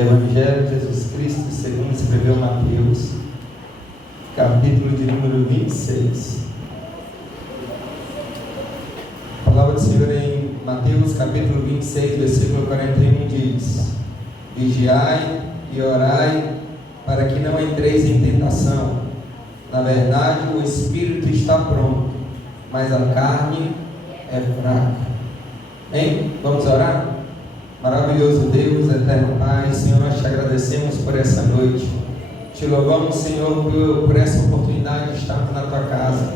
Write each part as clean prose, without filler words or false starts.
Evangelho de Jesus Cristo segundo escreveu Mateus, capítulo de número 26. A palavra do Senhor em Mateus, capítulo 26, versículo 41 diz: Vigiai e orai, para que não entreis em tentação. Na verdade, o espírito está pronto, mas a carne é fraca. Hein? Vamos orar? Maravilhoso Deus, eterno Pai, Senhor, nós te agradecemos por essa noite. Te louvamos, Senhor, por essa oportunidade de estarmos na tua casa,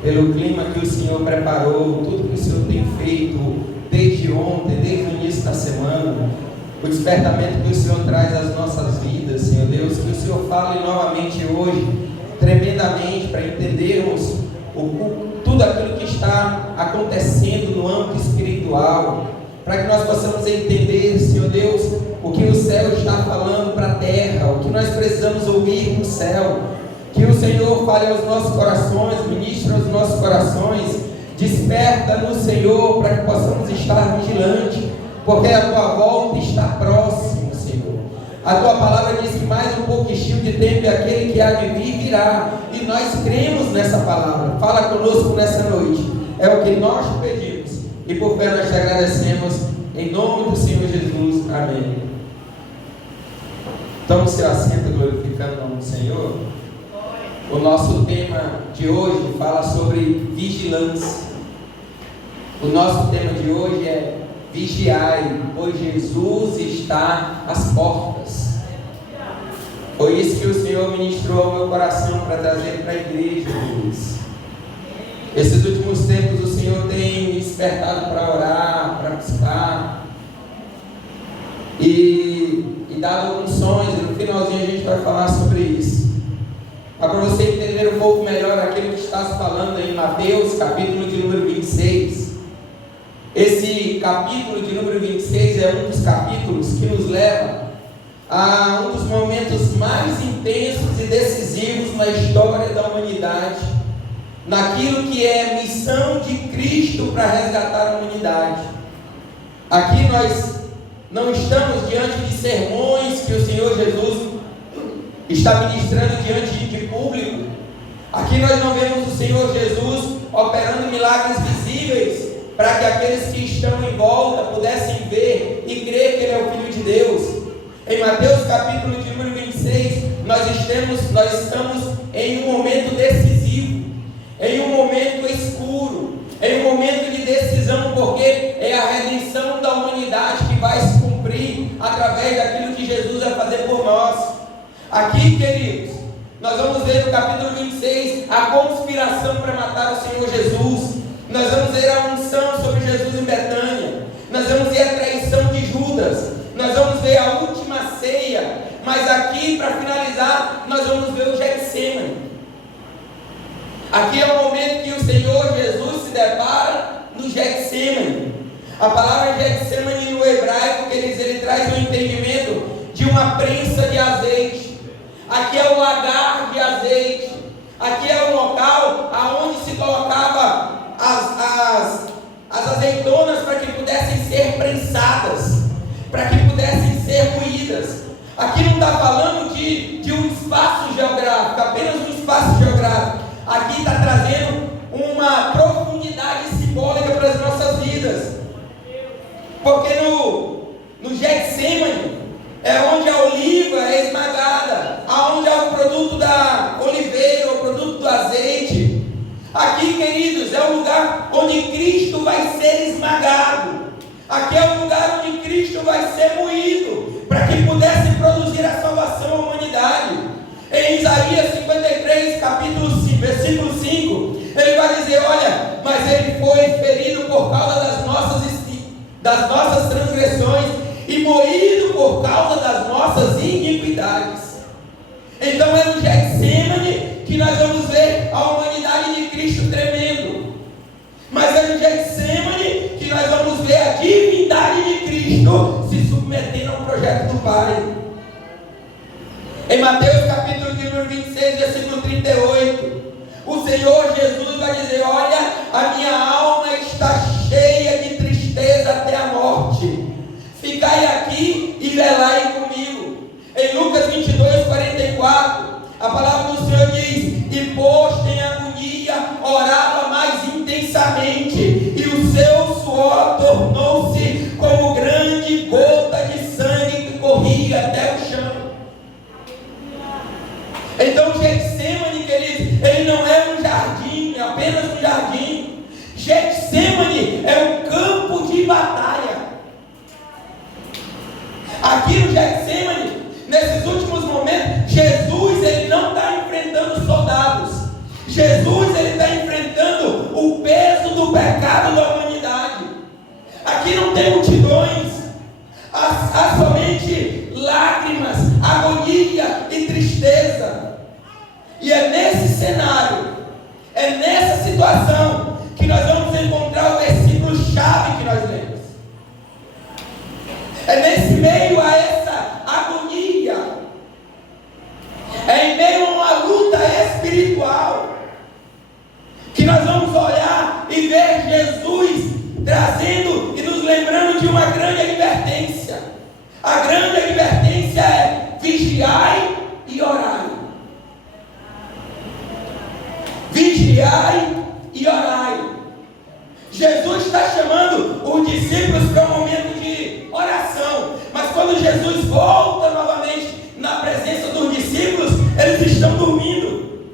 pelo clima que o Senhor preparou, tudo que o Senhor tem feito desde ontem, desde o início da semana, o despertamento que o Senhor traz às nossas vidas, Senhor Deus, que o Senhor fale novamente hoje, tremendamente, para entendermos tudo aquilo que está acontecendo no âmbito espiritual, para que nós possamos entender, Senhor Deus, o que o céu está falando para a terra, o que nós precisamos ouvir no céu. Que o Senhor fale aos nossos corações, ministre aos nossos corações, desperta-nos, Senhor, para que possamos estar vigilantes, porque a tua volta está próxima, Senhor. A tua palavra diz que mais um pouquinho de tempo e aquele que há de vir virá, e nós cremos nessa palavra. Fala conosco nessa noite, é o que nós te pedimos. E por fé nós te agradecemos, em nome do Senhor Jesus, amém. Então se assenta glorificando o nome do Senhor. O nosso tema de hoje fala sobre vigilância. O nosso tema de hoje é vigiai, pois Jesus está às portas. Foi isso que o Senhor ministrou ao meu coração para trazer para a igreja, Deus. Esses últimos tempos o Senhor tem me despertado para orar, para buscar e dado alguns sonhos, e no finalzinho a gente vai falar sobre isso. Mas para você entender um pouco melhor aquilo que está se falando em Mateus, capítulo de número 26. Esse capítulo de número 26 é um dos capítulos que nos leva a um dos momentos mais intensos e decisivos na história da humanidade, naquilo que é missão de Cristo para resgatar a humanidade. Aqui nós não estamos diante de sermões que o Senhor Jesus está ministrando diante de público. Aqui nós não vemos o Senhor Jesus operando milagres visíveis para que aqueles que estão em volta pudessem ver e crer que Ele é o Filho de Deus. Em Mateus capítulo de número 26, nós estamos em um momento decisivo, em um momento escuro, em um momento de decisão, porque é a redenção da humanidade que vai se cumprir através daquilo que Jesus vai fazer por nós. Aqui, queridos, nós vamos ver no capítulo 26 a conspiração para matar o Senhor Jesus. Nós vamos ver a unção sobre Jesus em Betânia. Nós vamos ver a traição de Judas. Nós vamos ver a última ceia. Mas aqui, para finalizar, nós vamos ver o Getsemane. Aqui é o momento que o Senhor Jesus se depara no Getsemane. A palavra Getsemane no hebraico, ele traz um entendimento de uma prensa de azeite. Aqui é o lagar de azeite. Aqui é o local aonde se colocava as azeitonas para que pudessem ser prensadas, para que pudessem ser moídas. Aqui não está falando de um espaço geográfico, apenas um espaço geográfico. Aqui está trazendo uma profundidade simbólica para as nossas vidas, porque no Getsemane é onde a oliva é esmagada, aonde é o produto da oliveira, o produto do azeite. Aqui, queridos, é o lugar onde Cristo vai ser esmagado. Aqui é o lugar onde Cristo vai ser moído, para que pudesse produzir a salvação à humanidade. Em Isaías 53, capítulo 5, versículo 5, ele vai dizer: olha, mas ele foi ferido por causa das nossas transgressões e moído por causa das nossas iniquidades. Então é no Getsemane que nós vamos ver a humanidade de Cristo tremendo. Mas é no Getsemane que nós vamos ver a divindade de Cristo se submetendo ao projeto do Pai. Em Mateus capítulo de número 26, versículo 38, o Senhor Jesus vai dizer: olha, a minha alma está cheia de tristeza até a morte. Ficai aqui e velai comigo. Aqui no Getsemane, nesses últimos momentos, Jesus ele não está enfrentando soldados. Jesus ele está enfrentando o peso do pecado da humanidade. Aqui não tem multidões, há somente lágrimas, agonia e tristeza. E é nesse cenário, é nessa situação que nós vamos encontrar o versículo-chave que nós lemos. É nesse meio a essa agonia, é em meio a uma luta espiritual, que nós vamos olhar e ver Jesus trazendo e nos lembrando de uma grande advertência. A grande advertência é: vigiai e orai. Vigiai e orai. Jesus está chamando os discípulos para um momento de oração, mas quando Jesus volta novamente na presença dos discípulos, eles estão dormindo.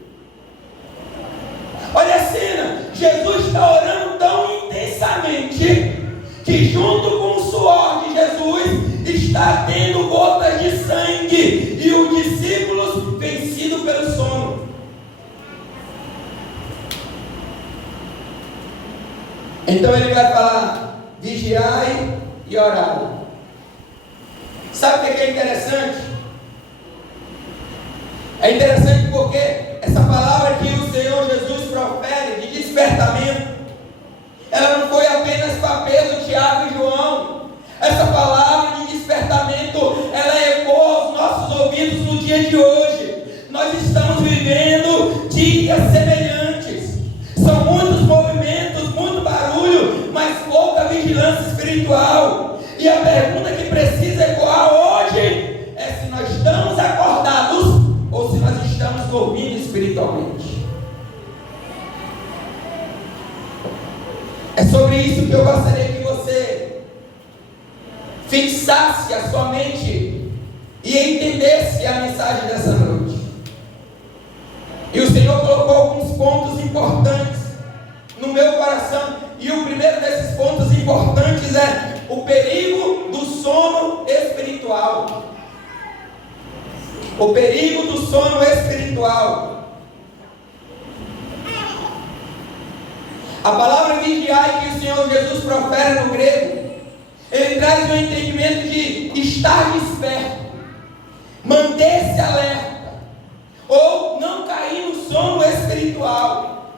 Olha a cena, Jesus está orando tão intensamente que junto com o suor de Jesus está tendo gotas de sangue e os discípulos vencidos pelo sono. Então ele vai falar: vigiai e orai. Sabe o que é interessante? É interessante porque essa palavra que o Senhor Jesus profere de despertamento, ela não foi apenas para Pedro, Tiago e João. Essa palavra de despertamento, ela ecoa aos nossos ouvidos no dia de hoje. Nós estamos vivendo dias semelhantes. São muitos movimentos, muito barulho, mas pouca vigilância espiritual. E a pergunta que precisa ecoar hoje é se nós estamos acordados ou se nós estamos dormindo espiritualmente. É sobre isso que eu gostaria que você fixasse a sua mente e entendesse a mensagem dessa noite. E o Senhor colocou alguns pontos importantes no meu coração, e o primeiro desses pontos importantes é o perigo do sono espiritual. O perigo do sono espiritual. A palavra vigiar que o Senhor Jesus profere no grego, ele traz o entendimento de estar desperto, manter-se alerta, ou não cair no sono espiritual.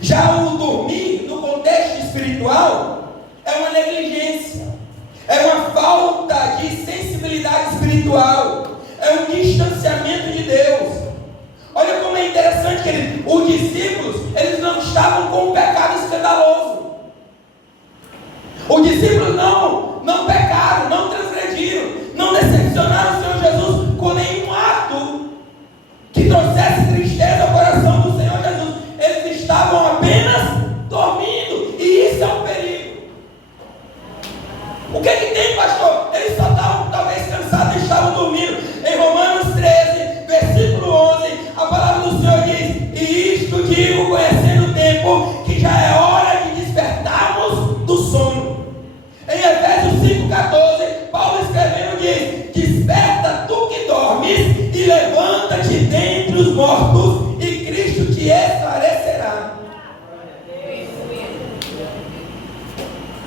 Já o dormir, no contexto espiritual, é uma negligência, é uma falta de sensibilidade espiritual, é um distanciamento de Deus. Olha como é interessante que os discípulos, eles não estavam com um pecado escandaloso. Os discípulos não pecaram, não transgrediram, não decepcionaram o Senhor Jesus com nenhum ato que trouxesse tristeza ao coração do Senhor Jesus. Eles estavam apenas dormindo, e isso é um perigo. O que tem, pastor? Eles só estavam talvez cansados e estavam dormindo. Em Romanos 13, versículo 11, a palavra do Senhor diz: e isto digo, conhecendo o tempo, que já é hora de despertarmos do sono. Em Efésios 5,14, Paulo escrevendo diz: desperta tu que dormes, e levanta-te dentre os mortos, e Cristo te esclarecerá.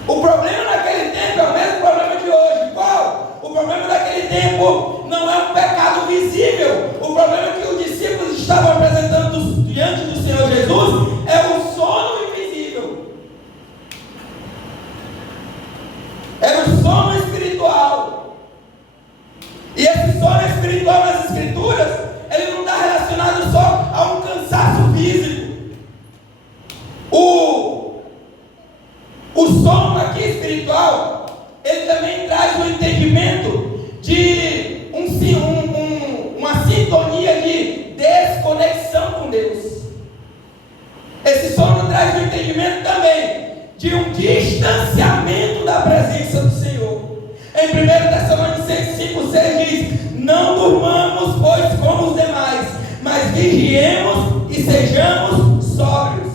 O problema naquele tempo é o mesmo problema de hoje. Qual? O problema daquele tempo não é um pecado visível. O problema que os discípulos estavam apresentando diante do Senhor Jesus é o sono invisível. Era o sono espiritual. E esse sono espiritual nas Escrituras, ele não está relacionado só a um cansaço físico. O sono aqui espiritual, ele também traz o entendimento de uma sintonia de desconexão com Deus. Esse sono traz o entendimento também de um distanciamento da presença do Senhor. Em 1 Tessalonicenses 5,6 diz: não durmamos, pois, como os demais, mas vigiemos e sejamos sóbrios.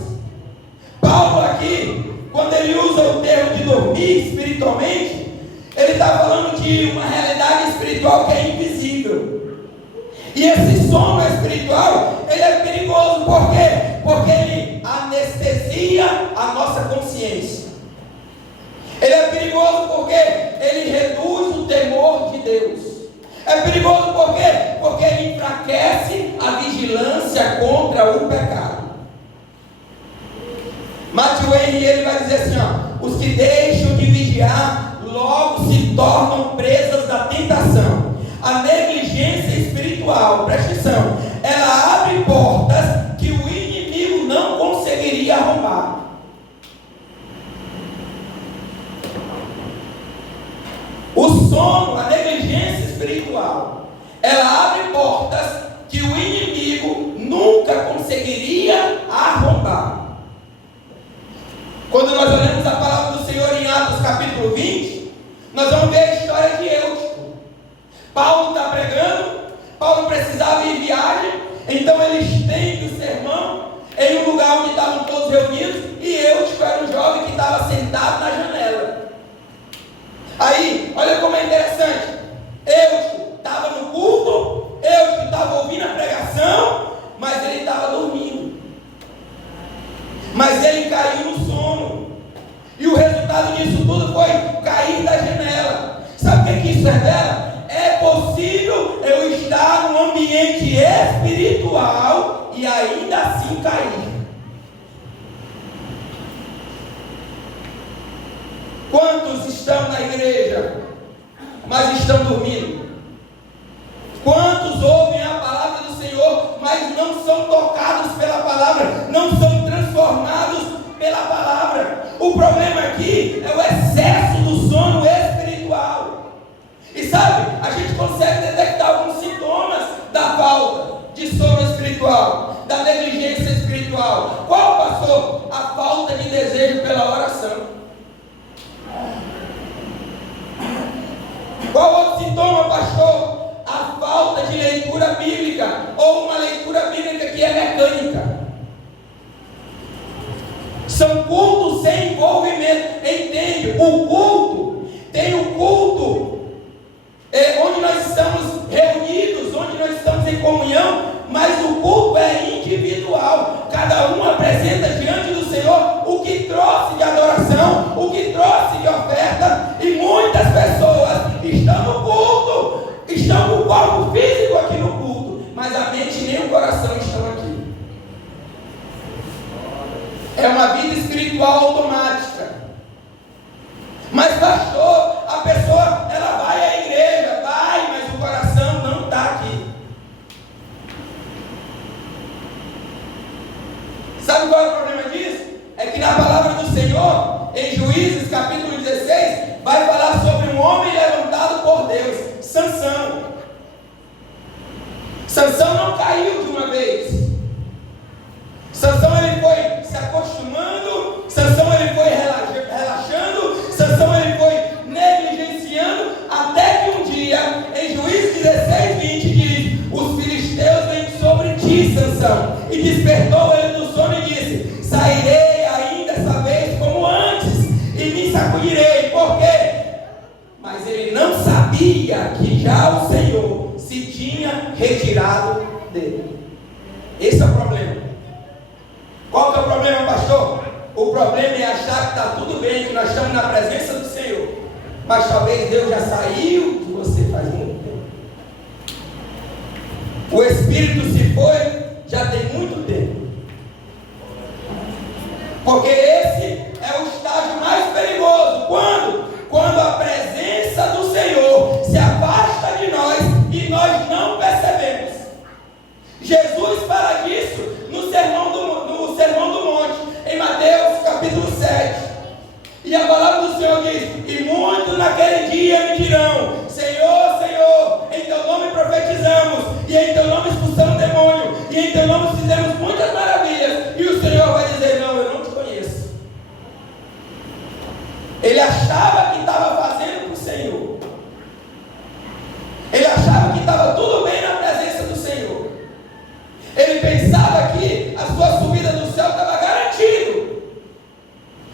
Paulo aqui, quando ele usa o termo de dormir espiritualmente, ele está falando de uma realidade espiritual que é invisível. E esse sono espiritual, ele é perigoso. Por quê? Porque ele anestesia a nossa consciência. Ele é perigoso porque ele reduz o temor de Deus. É perigoso por quê? Porque ele enfraquece a vigilância contra o pecado. Matthew Henry, ele vai dizer assim, ó: os que deixam de vigiar logo se tornam presas da tentação. A negligência espiritual, presta atenção, ela abre portas que o inimigo não conseguiria arrombar. O sono, a negligência espiritual, ela abre portas que o inimigo nunca conseguiria arrombar. Quando nós olhamos a palavra do Senhor em Atos capítulo 20, nós vamos ver a história de Eutico. Paulo está pregando, Paulo precisava ir em viagem, então ele estende o sermão em um lugar onde estavam todos reunidos, e Eutico era um jovem que estava sentado na janela. Aí, olha como é interessante, Eutico estava no culto, Eutico estava ouvindo a pregação, mas ele estava dormindo. Mas ele caiu no sono. E o resultado disso tudo foi cair da janela. Sabe o que isso revela? É possível eu estar num ambiente espiritual e ainda assim cair. Quantos estão na igreja, mas estão dormindo? Quantos ouvem a palavra do Senhor, mas não são tocados pela palavra, não são transformados pela palavra? O problema aqui é o excesso do sono espiritual. E sabe, a gente consegue detectar alguns sintomas da falta de sono espiritual, da negligência espiritual. Qual, pastor? A falta de desejo pela oração. Qual outro sintoma, pastor? A falta de leitura bíblica, ou uma leitura bíblica que é mecânica. São cultos sem envolvimento. Entende? O culto, tem o culto onde nós estamos reunidos, onde nós estamos em comunhão, mas o culto é individual. Cada um apresenta diante do Senhor o que trouxe de adoração, o que trouxe de oferta, e muitas pessoas estão no culto, estão com o corpo físico aqui no culto, mas a mente nem o coração estão aqui. É uma vida espiritual automática. Mas pastor, a pessoa, ela vai à igreja, vai, mas o coração não está aqui. Sabe qual é o problema disso? É que na palavra do Senhor, em Juízes capítulo 16, vai falar sobre um homem levantado por Deus, Sansão. Sansão não caiu de uma vez. Sansão ele foi se acostumando, Sansão ele foi relaxando, Sansão ele foi negligenciando, até que um dia, em Juízes 16, 20, diz: os filisteus vêm sobre ti, Sansão, e despertou ele do sono e disse: sairei ainda essa vez como antes, e me sacudirei. Por quê? Mas ele não sabia que já o Senhor se tinha retirado dele. Esse é o problema. Qual que é o problema, pastor? O problema é achar que está tudo bem, que nós estamos na presença do Senhor, mas talvez Deus já saiu de você faz muito tempo. O Espírito se foi já tem muito tempo. Porque esse é o estágio mais perigoso. Quando a presença do Senhor se afasta de nós e nós não percebemos. Jesus fala disso no Sermão do Monte, em Mateus capítulo 7. E a palavra do Senhor diz: e muitos naquele dia me dirão: Senhor, Senhor, em teu nome profetizamos, e em teu nome expulsamos demônio, e em teu nome fizemos muitas maravilhas. E o Senhor vai dizer: não, eu não te conheço. Ele achava que estava fazendo para o Senhor. Ele achava que estava tudo bem na presença do Senhor. Ele pensava que a sua subida do céu estava garantido.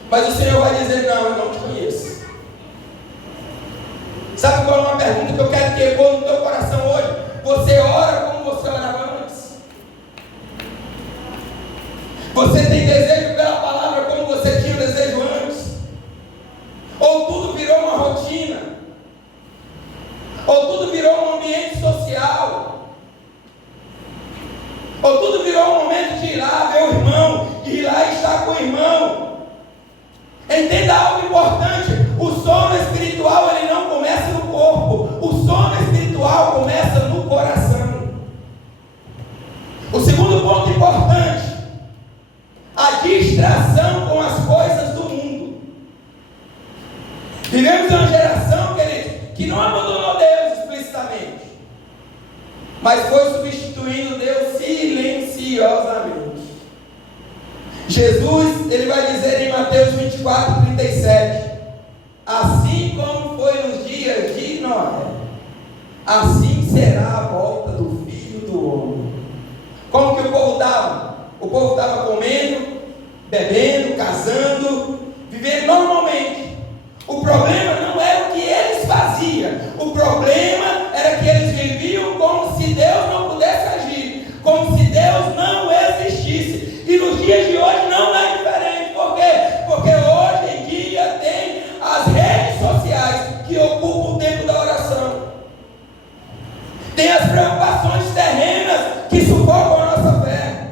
Mas o Senhor vai dizer: não, eu não te conheço. Sabe qual é uma pergunta que eu quero que ecoe Ou tudo virou um momento de ir lá ver o irmão, de ir lá e estar com o irmão. Entenda algo importante: o sono espiritual ele não começa no corpo, o sono espiritual começa no coração. O segundo ponto importante: a distração com as coisas do mundo. Vivemos em uma geração, queridos, que não abandonou Deus explicitamente, mas foi substituindo Deus silenciosamente. Jesus, ele vai dizer em Mateus 24:37: assim como foi nos dias de Noé, assim será a volta do Filho do Homem. Como que o povo estava? O povo estava comendo, bebendo, casando, vivendo normalmente. O problema não era o que eles faziam, o problema era que eles viviam como se Deus não pudesse agir, como se Deus não existisse. E nos dias de hoje não é diferente. Por quê? Porque hoje em dia tem as redes sociais que ocupam o tempo da oração, tem as preocupações terrenas que sufocam a nossa fé,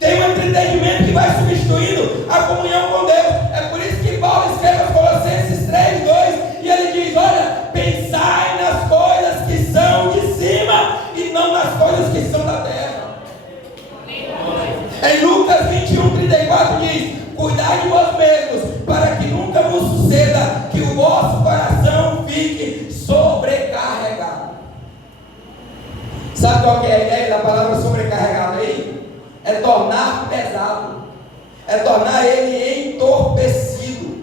tem um entretenimento que vai substituindo a comunhão com Deus. É por isso que Paulo escreve aos Colossenses 3:2 e ele diz: olha, pensai nas coisas que são de cima e não nas coisas que são da terra. Em Lucas 21:34 diz: cuidai de vós mesmos, para que nunca vos suceda que o vosso coração fique sobrecarregado. Sabe qual que é a ideia da palavra sobrecarregado aí? É tornar pesado, é tornar ele entorpecido.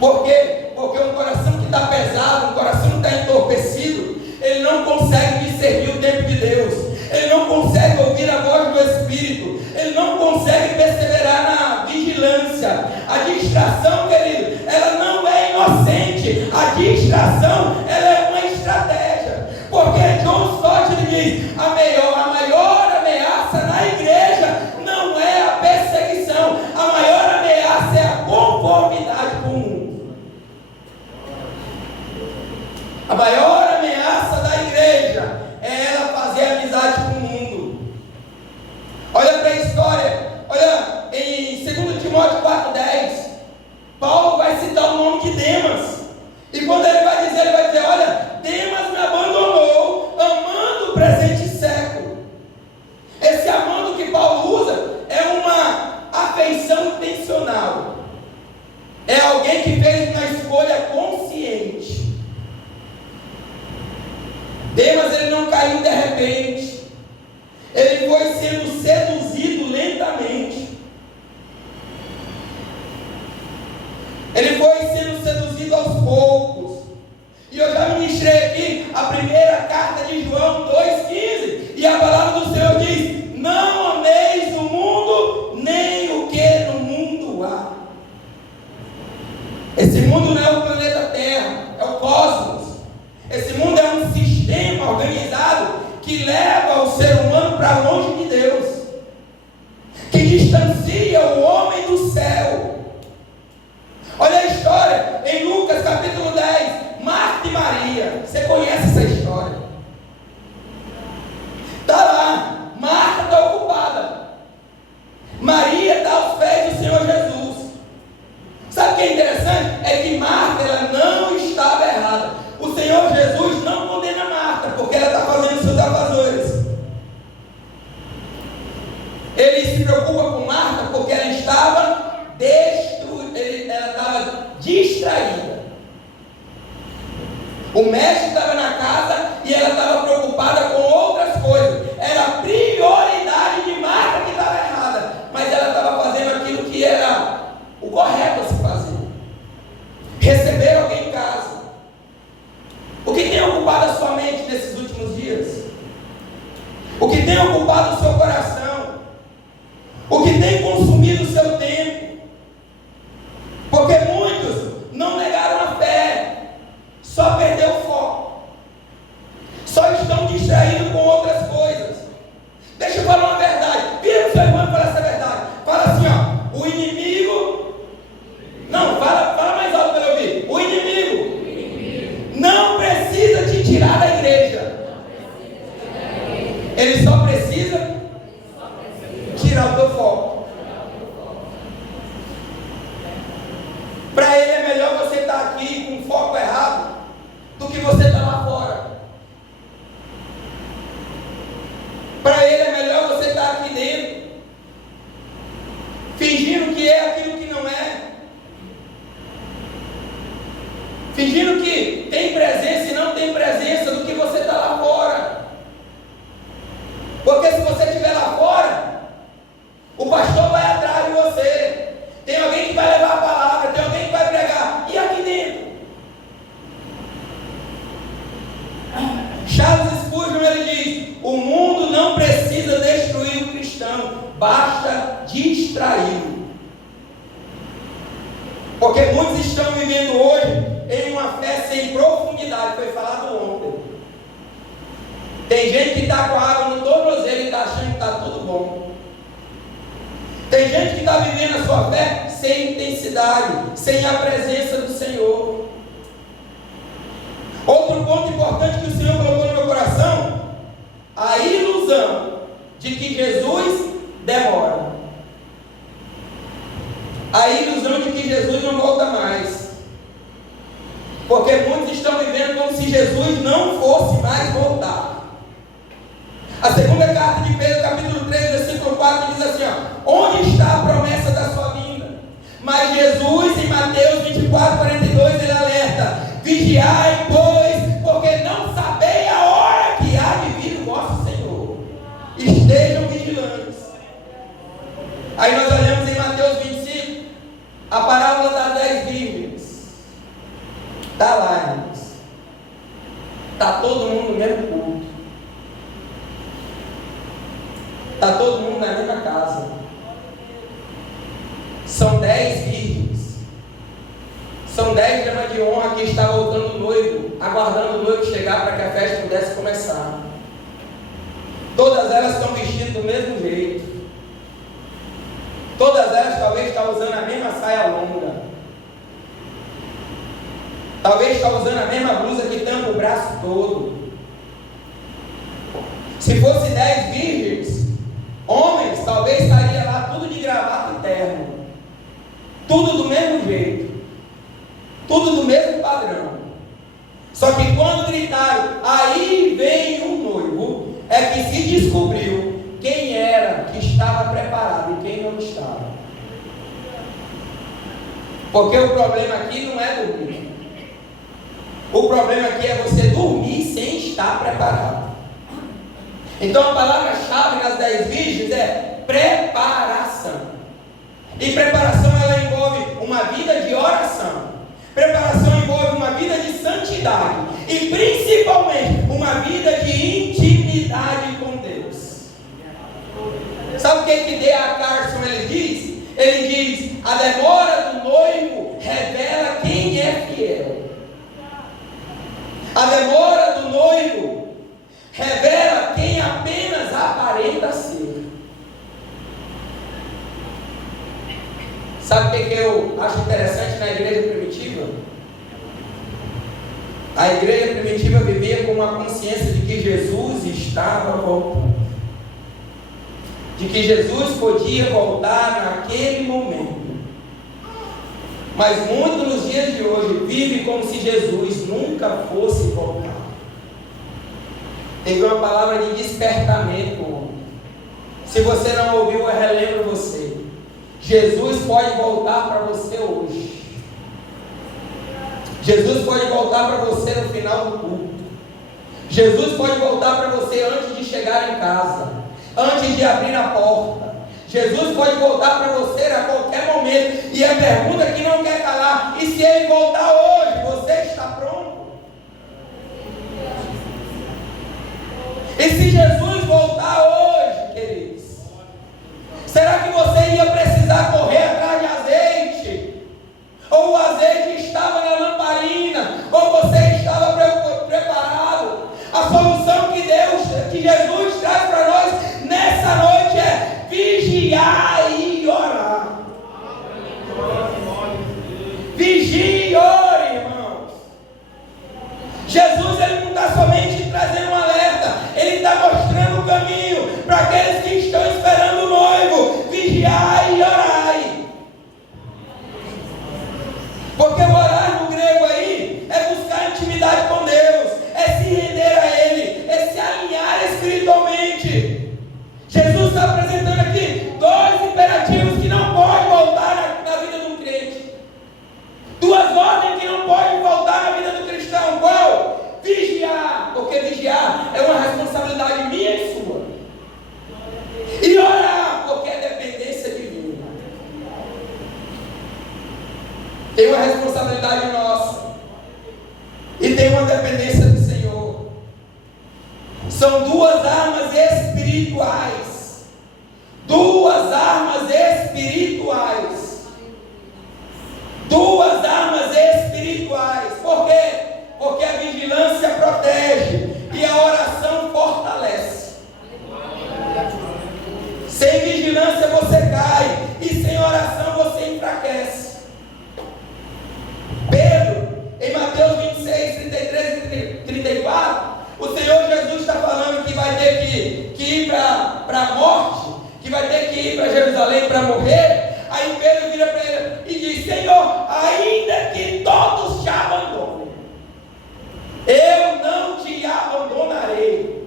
Por quê? Porque um coração que está pesado, um coração que está entorpecido, ele não consegue discernir o tempo de Deus, ele não consegue ouvir a voz do Espírito, ele não consegue perseverar na vigilância. A distração, querido, ela não é inocente, a distração, ela é uma estratégia. Porque John Stott ele diz: a maior ameaça na igreja não é a perseguição, a maior ameaça é a conformidade com o mundo. A maior ameaça da igreja é ela fazer amizade com o mundo. Olha para a história, olha em 2 Timóteo 4:10, Paulo vai citar o nome de Demas, e quando ele vai dizer, olha, Demas me abandonou, amando o presente século. Esse amando que Paulo usa é uma afeição intencional, é alguém que fez uma escolha consciente. Demas ele não caiu de repente, ele foi sendo seduzido lentamente, ele foi sendo seduzido aos poucos. E eu já ministrei aqui a primeira carta de João 2,15, e a palavra do Senhor diz: não ameis o mundo, nem o que no mundo há. Esse mundo não é o planeta Terra, é o cosmos. Esse mundo é um sistema organizado que leva o ser humano para longe de Deus, que distancia o homem do céu. Olha a história em Lucas capítulo 10, Marta e Maria. Você conhece essa história? Está lá, Marta está ocupada, Maria está aos pés do Senhor Jesus. Sabe o que é interessante? É que Marta ela não estava errada. O Senhor Jesus não condena Marta, porque ela está fazendo seus afazeres. Ele se preocupa com Marta porque ela estava ela estava distraída. O mestre estava na casa e ela estava preocupada com outras coisas. Era a prioridade de Marta que estava errada, mas ela estava fazendo aquilo que era o correto a se fazer: receber alguém em casa. O que tem ocupado a sua mente nesses últimos dias? O que tem ocupado o seu coração? O que tem consumido o seu tempo? Porque muitos não negaram a fé, só perdeu o foco, só estão distraídos com outras coisas. Deixa eu falar uma verdade. Vira para o seu irmão e fala essa verdade. Fala assim, ó: o inimigo. Não, fala mais alto para eu ouvir. O inimigo não precisa te tirar da igreja, ele só precisa precisa tirar o teu foco. Para ele é melhor você estar aqui com o foco errado do que você estar lá fora. Para ele é melhor você estar aqui dentro, fingindo que é aquilo que não é, fingindo que tem presença e não tem presença, do que você está lá fora. Porque se você estiver lá fora, o pastor vai atrás de você, tem alguém que vai levar a palavra, tem alguém que vai pregar, e aqui dentro? Charles Spurgeon, ele diz: o mundo não precisa destruir o cristão, basta distraí-lo. Porque muitos estão vivendo hoje em uma fé sem profundidade, foi falado ontem. Tem gente que está com a água no tornozelo e está achando que está tudo bom. Tem gente que está vivendo a sua fé sem intensidade, sem a presença do Senhor. Outro ponto importante que o Senhor colocou no meu coração: a ilusão de que Jesus demora. A ilusão de que Jesus não volta mais. Porque muitos estão vivendo como se Jesus não fosse mais voltar. A segunda carta de Pedro, capítulo 3, versículo 4, diz assim: onde está a promessa da sua vinda? Mas Jesus, em Mateus 24, 42, ele alerta: vigiai, pois, porque não sabeis a hora que há de vir o vosso Senhor. Estejam vigilantes. Aí nós olhamos em Mateus 25, a parábola das 10 virgens. Está lá, irmãos. Está todo mundo no mesmo culto. Está todo mundo na mesma casa. São 10 virgens. São 10 damas de honra que está voltando o noivo, aguardando o noivo chegar para que a festa pudesse começar. Todas elas estão vestidas do mesmo jeito. Todas elas talvez estão usando a mesma saia longa. Talvez estão usando a mesma blusa que tampa o braço todo. Se fosse 10 virgens, homens, talvez estaria lá tudo de gravata e terno. Tudo do mesmo jeito. Tudo do mesmo padrão. Só que quando gritaram, aí vem o noivo, é que se descobriu quem era que estava preparado e quem não estava. Porque o problema aqui não é dormir. O problema aqui é você dormir sem estar preparado. Então a palavra-chave nas 10 virgens é preparação. E preparação ela envolve uma vida de oração. Preparação envolve uma vida de santidade. E principalmente uma vida de intimidade com Deus. Sabe o que D.A. Carson ele diz? Ele diz: a demora do noivo revela quem é fiel. A demora do noivo revela quem apenas aparenta ser. Sabe o que eu acho interessante na igreja primitiva? A igreja primitiva vivia com uma consciência de que Jesus estava voltando. De que Jesus podia voltar naquele momento. Mas muitos nos dias de hoje vivem como se Jesus nunca fosse voltar. Teve uma palavra de despertamento. Se você não ouviu, eu relembro você. Jesus pode voltar para você hoje. Jesus pode voltar para você no final do culto. Jesus pode voltar para você antes de chegar em casa, antes de abrir a porta. Jesus pode voltar para você a qualquer momento. E a pergunta que não quer calar: e se Ele voltar hoje, você está pronto? E se Jesus voltar hoje, queridos, será que você ia precisar correr atrás de azeite? Ou o azeite estava na lamparina? Ou você estava preparado? A solução que Jesus traz para nós nessa noite é vigiar e orar. Vigie e ore, irmãos. Jesus ele não está somente trazendo um alerta, Ele está mostrando o caminho para levado, o Senhor Jesus está falando que vai ter que ir para a morte, que vai ter que ir para Jerusalém para morrer. Aí Pedro vira para ele e diz: Senhor, ainda que todos te abandonem, eu não te abandonarei.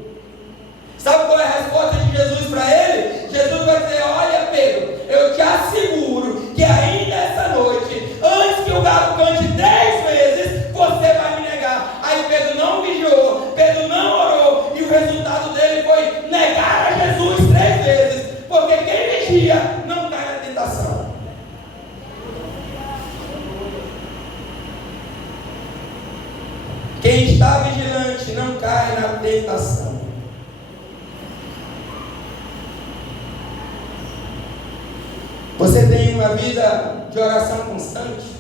Sabe qual é a resposta de Jesus para ele? Jesus vai dizer: olha, Pedro, eu te asseguro que ainda essa noite, antes que o galo cante 10 vezes, você vai me negar. Aí Pedro não vigiou, Pedro não orou, e o resultado dele foi negar a Jesus 3 vezes, porque quem vigia não cai na tentação. Quem está vigilante não cai na tentação. Você tem uma vida de oração constante?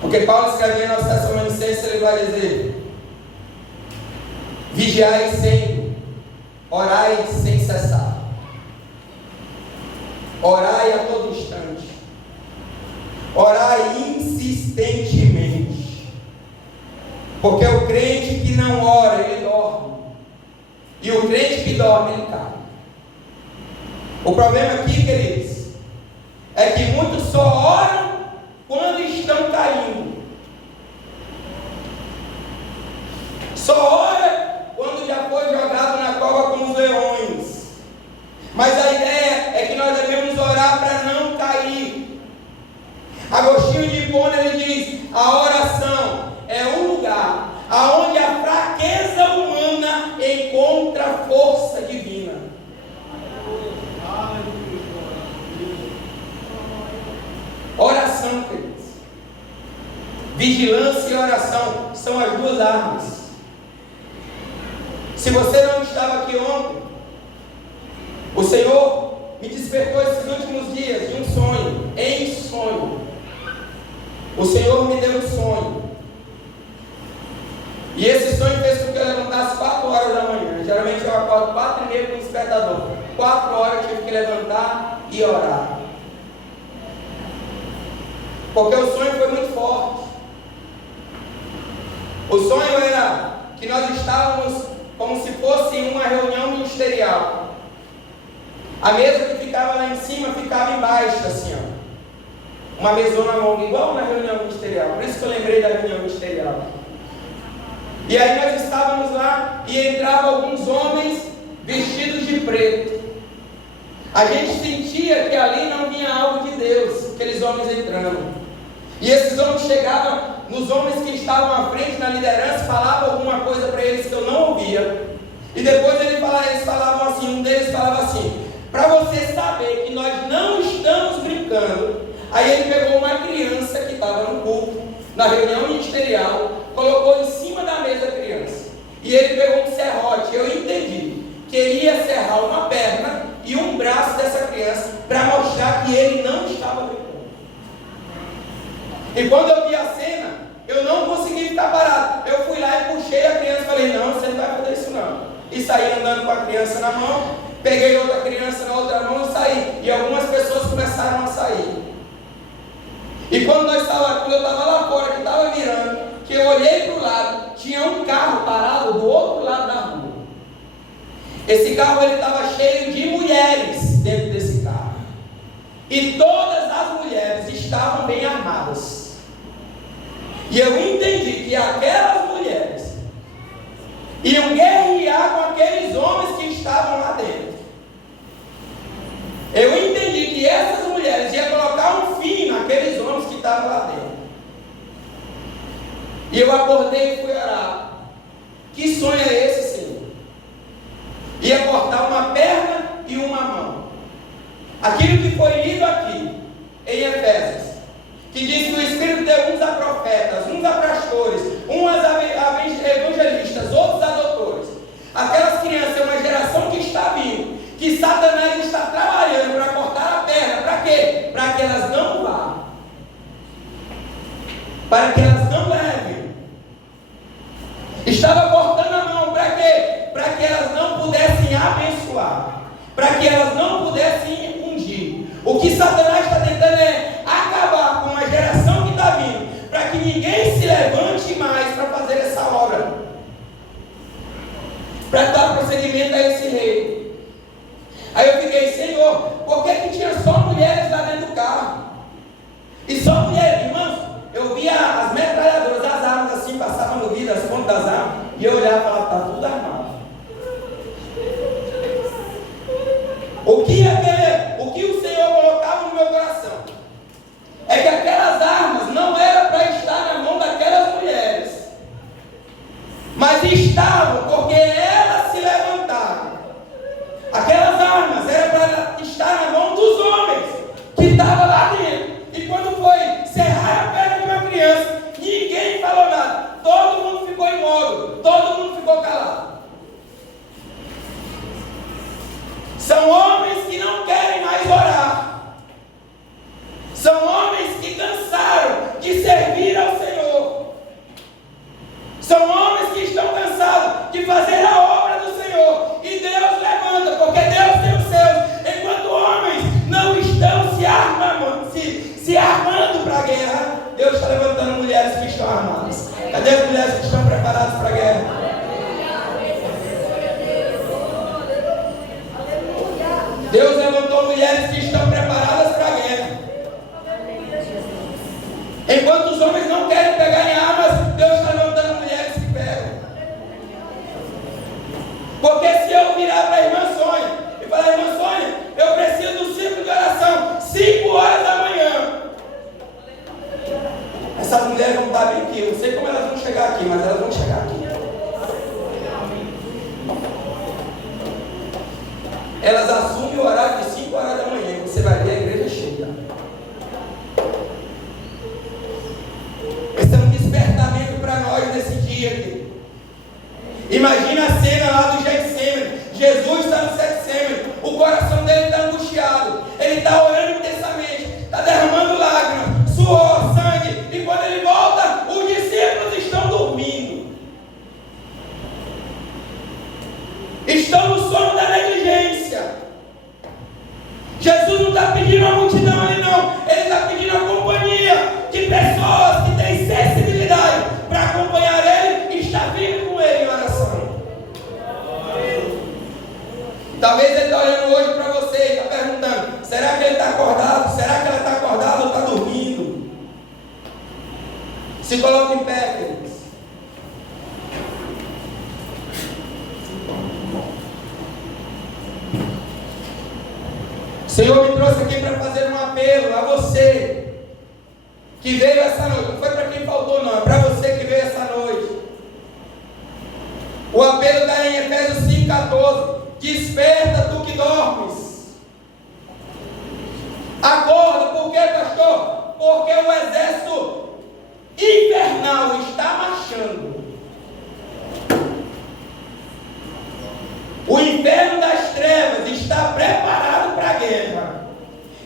Porque Paulo escrevendo aos Tessalonicenses, ele vai dizer: vigiai sempre, orai sem cessar, orai a todo instante, orai insistentemente, porque o crente que não ora, ele dorme, e o crente que dorme, ele cai. O problema aqui, queridos, é que muitos só oram quando estão caindo. Só ora quando já foi jogado na cova com os leões. Mas a ideia é que nós devemos orar para não cair. Agostinho de Hipona, ele diz: a oração é um lugar aonde a fraqueza humana encontra força divina. Oração, queridos. Vigilância e oração são as duas armas. Se você não estava aqui ontem, o Senhor me despertou esses últimos dias de um sonho, em sonho. O Senhor me deu um sonho. E esse sonho fez com que eu levantasse 4 horas da manhã. Geralmente eu acordo 4h30 com o despertador. 4 horas eu tive que levantar e orar. Porque o sonho foi muito forte. O sonho era que nós estávamos como se fosse uma reunião ministerial. A mesa que ficava lá em cima ficava embaixo, assim, ó. Uma mesona longa, igual na reunião ministerial. Por isso que eu lembrei da reunião ministerial. E aí nós estávamos lá e entravam alguns homens vestidos de preto. A gente sentia que ali não vinha algo de Deus, aqueles homens entrando. E esses homens chegavam nos homens que estavam à frente na liderança, falavam alguma coisa para eles que eu não ouvia. E depois eles falavam assim, um deles falava assim: para você saber que nós não estamos brincando. Aí ele pegou uma criança que estava no culto, na reunião ministerial, colocou em cima da mesa a criança. E ele pegou um serrote. Eu entendi que ele ia serrar uma perna e um braço dessa criança para mostrar que ele não estava brincando. E quando eu vi a cena, eu não consegui ficar parado. Eu fui lá e puxei a criança e falei: não, você não vai fazer isso não. E saí andando com a criança na mão, peguei outra criança na outra mão e saí. E algumas pessoas começaram a sair. E quando eu estava lá fora, que estava virando, que eu olhei para o lado, tinha um carro parado do outro lado da rua. Esse carro estava cheio de mulheres dentro desse carro. E todas as mulheres estavam bem armadas. E eu entendi que aquelas mulheres iam guerrear com aqueles homens que estavam lá dentro. Eu entendi que essas mulheres iam colocar um fim naqueles homens que estavam lá dentro. E eu acordei e fui orar. Que sonho é esse, Senhor? Ia cortar uma perna e uma mão. Aquilo que foi lido aqui em Efésios, que diz que o Espírito deu uns a profetas, uns a pastores, uns a evangelistas, outros a doutores. Aquelas crianças é uma geração que está vindo, que Satanás está trabalhando para cortar a perna. Para quê? Para que elas não vá, para que elas não levem. Estava cortando a mão para quê? Para que elas não pudessem abençoar, para que elas não pudessem ungir. O que Satanás está tentando é acabar com uma geração que está vindo, para que ninguém se levante mais para seguimento a esse rei. Aí eu fiquei, Senhor, por que tinha só mulheres lá dentro do carro? E só mulheres, irmãos, eu via as metralhadoras, as armas assim, passavam no vidro, as pontas das armas, e eu olhava e falava, está tudo armado. O que o Senhor colocava no meu coração é que aquelas armas não eram para estar na mão daquelas mulheres, mas estavam porque elas se levantaram. Aquelas armas eram para estar na mão dos homens que estavam lá dentro. E quando foi serrar a perna de uma criança, ninguém falou nada, todo mundo ficou imóvel, todo mundo ficou calado. São homens que não querem mais orar. São homens que cansaram de servir ao Senhor. São homens que estão cansados de fazer a obra do Senhor. E Deus levanta, porque Deus tem os seus. Enquanto homens não estão se armando para a guerra, Deus está levantando mulheres que estão armadas. Cadê as mulheres que estão preparadas para a guerra? Deus levantou mulheres que estão preparadas para a guerra. Enquanto os homens não querem pegar em armas, Deus está levantando mulheres que pegam. Porque se eu virar para a irmã Sônia e falar, irmã Sônia, eu preciso do ciclo de oração, 5 horas da manhã. Essas mulheres vão estar bem aqui. Eu não sei como elas vão chegar aqui, mas elas vão chegar aqui. Elas assumem o horário de 5 horas da manhã. Você vai ver a igreja cheia. Esse é um despertamento para nós nesse dia aqui. Imagina a cena lá do Getsemane. Jesus está no Getsemane. O coração dele está angustiado. Ele está orando intensamente. Está derramando lágrimas, suor, sangue. E quando ele volta, os discípulos estão dormindo. Estão no sono da negligência. Jesus não está pedindo a multidão ali não. Ele está pedindo a companhia de pessoas que têm sensibilidade para acompanhar ele e estar vivo com ele em oração. Talvez ele está olhando hoje para você e está perguntando, será que ele está acordado? Será que ela está acordada ou está dormindo? Se coloque em pé, queridos. O Senhor me trouxe aqui para fazer um apelo a você que veio essa noite. Não foi para quem faltou não, é para você que veio essa noite. O apelo está em Efésios 5,14. Desperta tu que dormes. Acorda, por quê, pastor? Porque o exército infernal está marchando. O inferno das trevas está preparado para a guerra.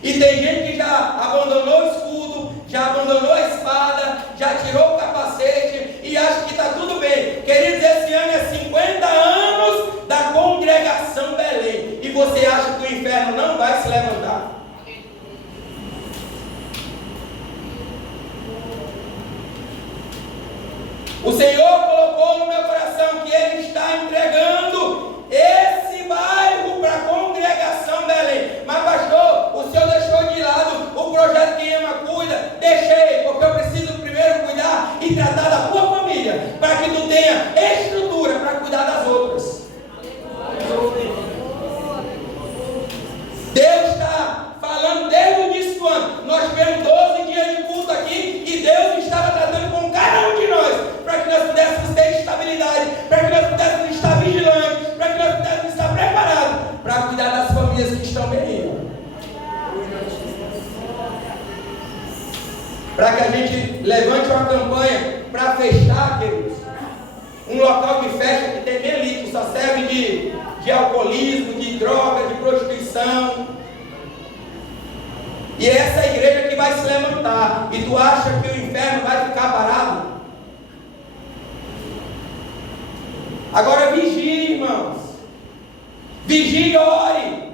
E tem gente que já abandonou o escudo, já abandonou a espada, já tirou o capacete e acha que está tudo bem. Queridos, esse ano é 50 anos da congregação Belém. E você acha que o inferno não vai se levantar? O Senhor colocou no meu coração que Ele está entregando esse bairro para a congregação Belém. Mas pastor, o senhor deixou de lado o projeto que ama cuida. Deixei, porque eu preciso primeiro cuidar e tratar da tua família, para que tu tenha estrutura para cuidar das outras. Deus está falando desde o início do ano. Nós tivemos 12 dias de culto aqui e Deus estava tratando com cada um de nós, para que nós pudéssemos ter estabilidade, para que nós pudéssemos estar vigilantes, para que nós pudéssemos estar preparados para cuidar das famílias que estão bem. Para que a gente levante uma campanha para fechar, queridos, um local que fecha, que tem bem ali, que só serve de alcoolismo, de droga, de prostituição. E essa é a igreja que vai se levantar. E tu acha que o inferno vai ficar parado? Agora vigie, irmãos. Vigie e ore.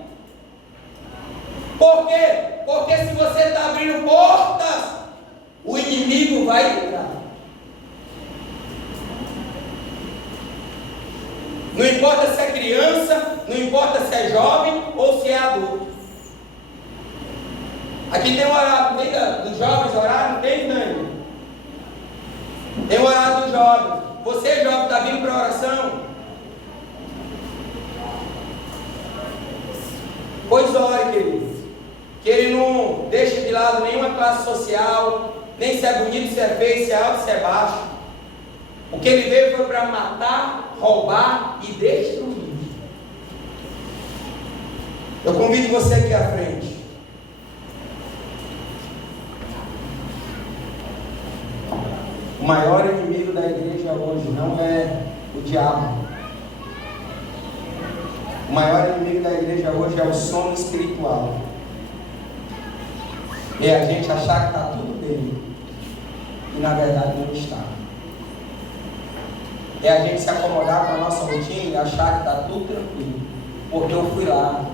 Por quê? Porque se você está abrindo portas, o inimigo vai entrar. Não importa se é criança, não importa se é jovem ou se é adulto. Aqui tem um horário, tem dos jovens horário, não tem, Dani? Tem o horário dos jovens. Você, jovem, está vindo para a oração? Pois ore, querido. Que ele não deixe de lado nenhuma classe social, nem se é bonito, se é feio, se é alto, se é baixo. O que ele veio foi para matar, roubar e destruir. Eu convido você aqui à frente. O maior inimigo da igreja hoje não é o diabo. O maior inimigo da igreja hoje é o sono espiritual. É a gente achar que está tudo bem e na verdade não está. É a gente se acomodar com a nossa rotina e achar que está tudo tranquilo, porque eu fui lá,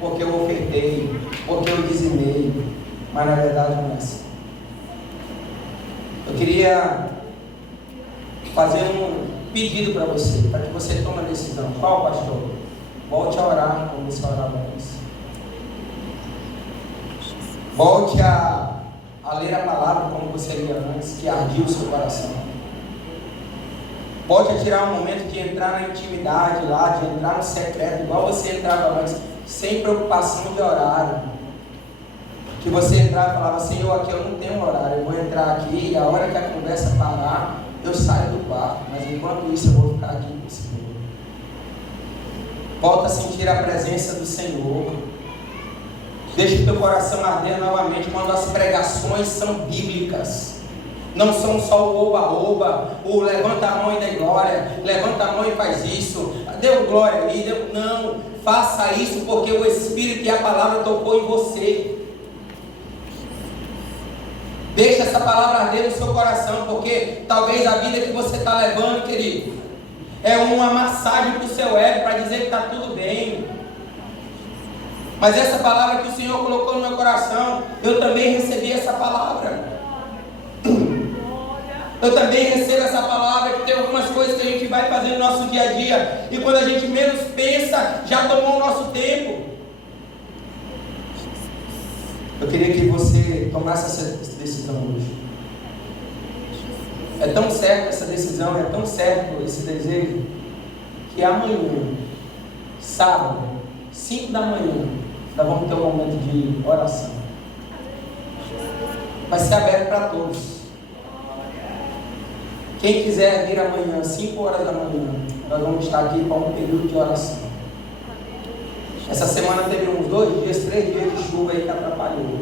porque eu ofertei, porque eu dizimei, mas na verdade não é assim. Eu queria fazer um pedido para você, para que você tome a decisão. Qual, pastor? Volte a orar como você orava antes. Volte a ler a palavra como você lia antes, que ardia o seu coração. Volte a tirar um momento de entrar na intimidade lá, de entrar no secreto, igual você entrava antes, sem preocupação de horário. Que você entrava e falava, Senhor, aqui eu não tenho horário, eu vou entrar aqui e a hora que a conversa parar, eu saio do quarto, mas enquanto isso eu vou ficar aqui com o Senhor. Volta a sentir a presença do Senhor. Deixa o teu coração arder novamente quando as pregações são bíblicas. Não são só o oba-oba, o levanta a mão e dê glória, levanta a mão e faz isso, deu glória aí, não, faça isso porque o Espírito e a palavra tocou em você. Deixa essa palavra arder no seu coração, porque talvez a vida que você está levando, querido, é uma massagem para o seu ego, para dizer que está tudo bem. Mas essa palavra que o Senhor colocou no meu coração, eu também recebi essa palavra. Eu também recebo essa palavra, que tem algumas coisas que a gente vai fazer no nosso dia a dia, e quando a gente menos pensa, já tomou o nosso tempo. Eu queria que você tomasse essa decisão hoje. É tão certo essa decisão, é tão certo esse desejo, que amanhã, sábado, 5 da manhã, nós vamos ter um momento de oração. Vai ser aberto para todos. Quem quiser vir amanhã, 5 horas da manhã, nós vamos estar aqui para um período de oração. Essa semana teve uns 2 dias, 3 dias de chuva aí que atrapalhou.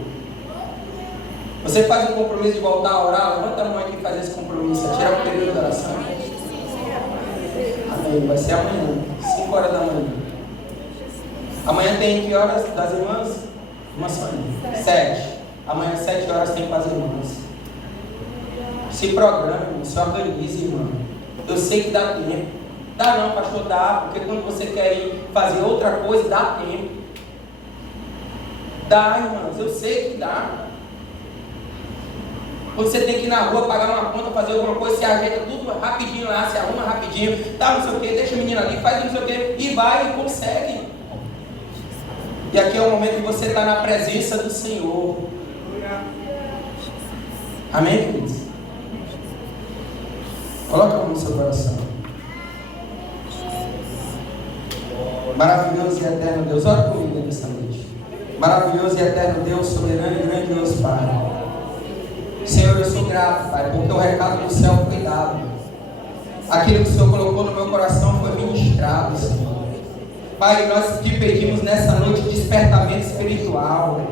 Você faz um compromisso de voltar a orar? Levanta a mão aqui e faz esse compromisso. Tira o período de oração. Amém. Vai ser amanhã, 5 horas da manhã. Amanhã tem que horas das irmãs? Irmã Sônia? 7. Amanhã, 7 horas, tem com as irmãs. Se programe, se organize, irmão. Eu sei que dá tempo. Dá não, pastor, dá, porque quando você quer ir fazer outra coisa, dá tempo. Dá, irmãos, eu sei que dá. Quando você tem que ir na rua, pagar uma conta, fazer alguma coisa, você ajeita tudo rapidinho lá, se arruma rapidinho, tá, não sei o que, deixa a menina ali, faz não sei o que, e vai e consegue. E aqui é o momento que você está na presença do Senhor. Amém, queridos? Coloca a mão no seu coração. Maravilhoso e eterno Deus, ora comigo nessa noite. Maravilhoso e eterno Deus, soberano e grandioso Pai. Senhor, eu sou grato, Pai, porque o recado do céu foi dado. Aquilo que o Senhor colocou no meu coração foi ministrado, Senhor. Pai, nós te pedimos nessa noite despertamento espiritual.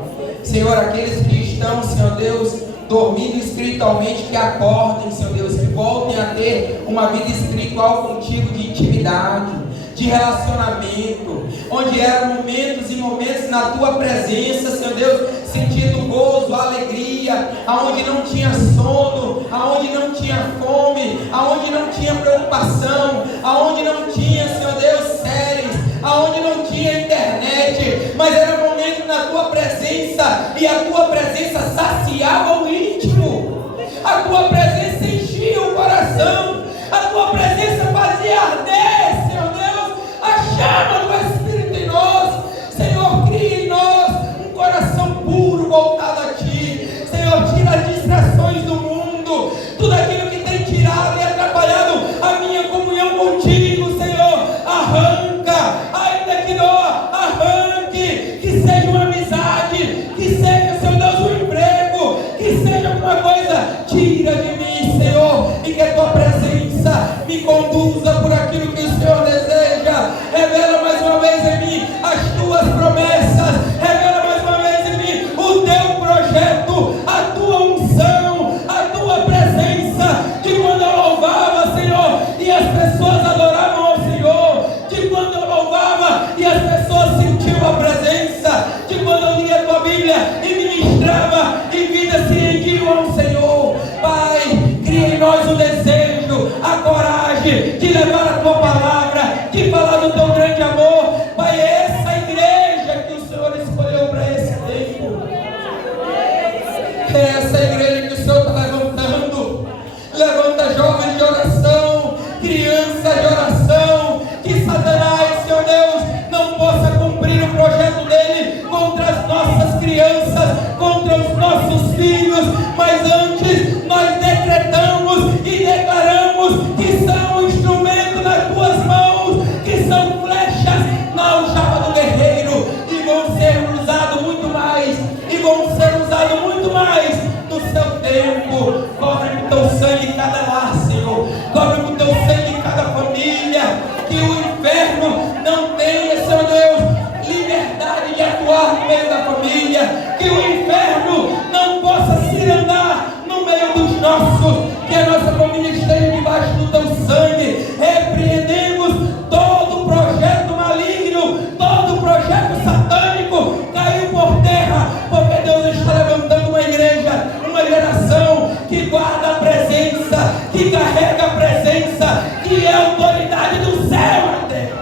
Senhor, aqueles que estão, Senhor Deus, dormindo espiritualmente, que acordem, Senhor Deus, que voltem a ter uma vida espiritual contigo, de intimidade, de relacionamento, onde eram momentos e momentos na tua presença, Senhor Deus, sentindo gozo, alegria, aonde não tinha sono, aonde não tinha fome, aonde não tinha preocupação, aonde não tinha, Senhor Deus, séries, aonde não tinha internet, mas era um momento na tua presença, e a tua presença saciava o íntimo, a tua presença enchia o coração, a tua presença fazia arder, Senhor Deus, me conduza por aquilo que o Senhor deseja. Revela mais uma vez em mim as tuas promessas, revela mais uma vez em mim o teu projeto, a tua unção, a tua presença. De quando eu louvava, Senhor, e as pessoas adoravam ao Senhor, de quando eu louvava e as pessoas sentiam a presença, de quando eu lia a tua Bíblia e ministrava e vidas se rendiam ao Senhor. Pai, cria em nós o desejo, a coragem de levar a tua palavra, de falar do teu grande amor. Pai, é essa igreja que o Senhor escolheu para esse tempo, é essa igreja que o Senhor está levantando. Levanta jovens de oração, crianças de oração, que Satanás, Senhor Deus, não possa cumprir o projeto dele contra as nossas crianças, contra os nossos filhos, mas antes nós decretamos e declaramos que são instrumentos nas tuas mãos, que são flechas na aljava do guerreiro, e vão ser usados muito mais, e vão ser usados muito mais no seu tempo. Cobre com teu sangue cada lar, Senhor, cobre com teu sangue cada família, que o inferno não tenha, Senhor Deus, liberdade de atuar no meio da família, que o inferno não possa se andar no meio dos nossos, que a nossa família esteja debaixo do teu sangue. Repreendemos todo projeto maligno, todo projeto satânico, caiu por terra, porque Deus está levantando uma igreja, uma geração que guarda a presença, que carrega a presença, que é a autoridade do céu na terra.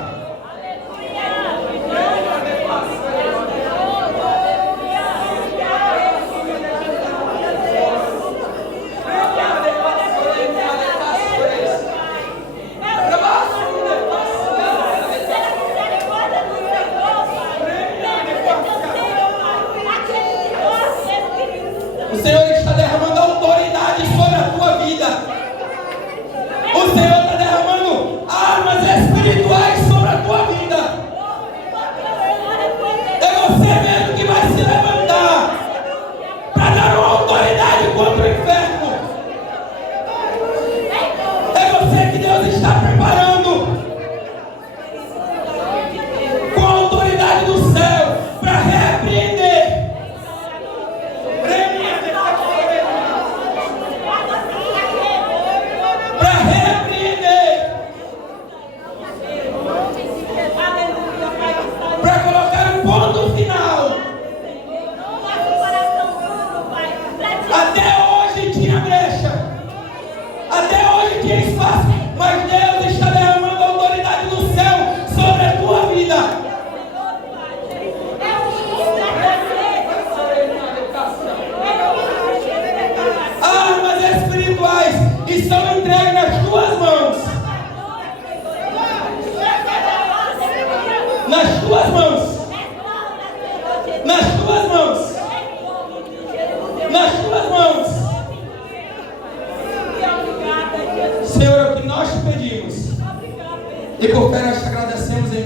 O Senhor está derramando autoridade sobre a tua vida. O Senhor está derramando armas espirituais sobre a tua vida. É você mesmo que vai se levantar para dar uma autoridade contra o inferno. É você que Deus está preparando com a autoridade do céu para repreender. Para colocar um ponto final. Até hoje tinha brecha, até hoje tinha espaço, mas Deus está derramando a autoridade do céu sobre a tua vida. Armas espirituais estão entregues nas tuas mãos. Nas tuas mãos. Nas tuas mãos. Nas tuas mãos. Senhor, é o que nós te pedimos. E por fé nós te agradecemos em